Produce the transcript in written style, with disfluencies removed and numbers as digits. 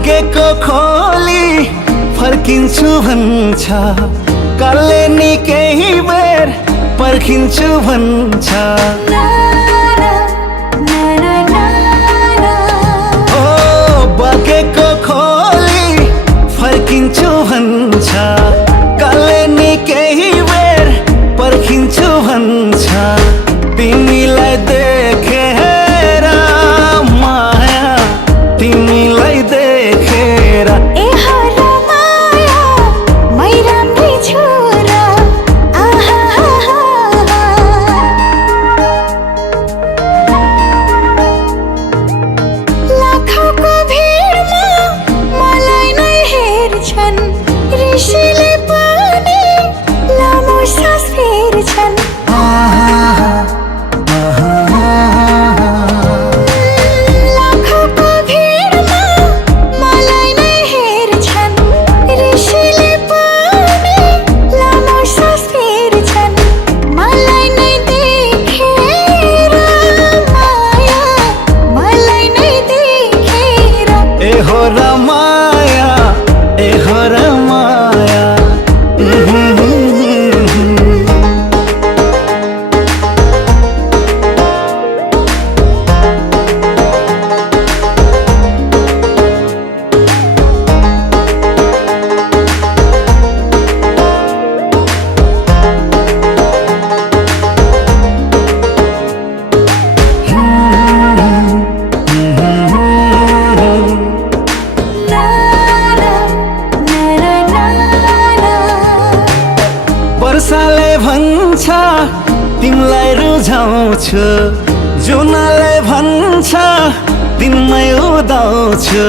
बगेको खोली फर्किन्छु भन्छ, कालले नि केही बेर पर्खिन्छु भन्छ। ओ बगेको खोली फर्किन्छु भन्छ, कालले नि केही बेर पर्खिन्छु भन्छ। तिमीलाई देखेर माया, तिमीलाई देखेर ए हरा माया मै राम्रै छु र आहा लाखौँको भिडमा मलाई नै हेर्छन्, ऋषिले पनि लामो सास फेर्छन्। लाखौँको भिडमा मलाई नै हेर्छन्, ऋषिले पनि लामो सास फेर्छन्। मलाई नै देखेर माया, मलाई नै देखेर ए हो र माया, ए हो र माया। वर्षाले भन्छ तिमीलाई रुझाउँछु, जुनले भन्छ दिनमै उदाउँछु।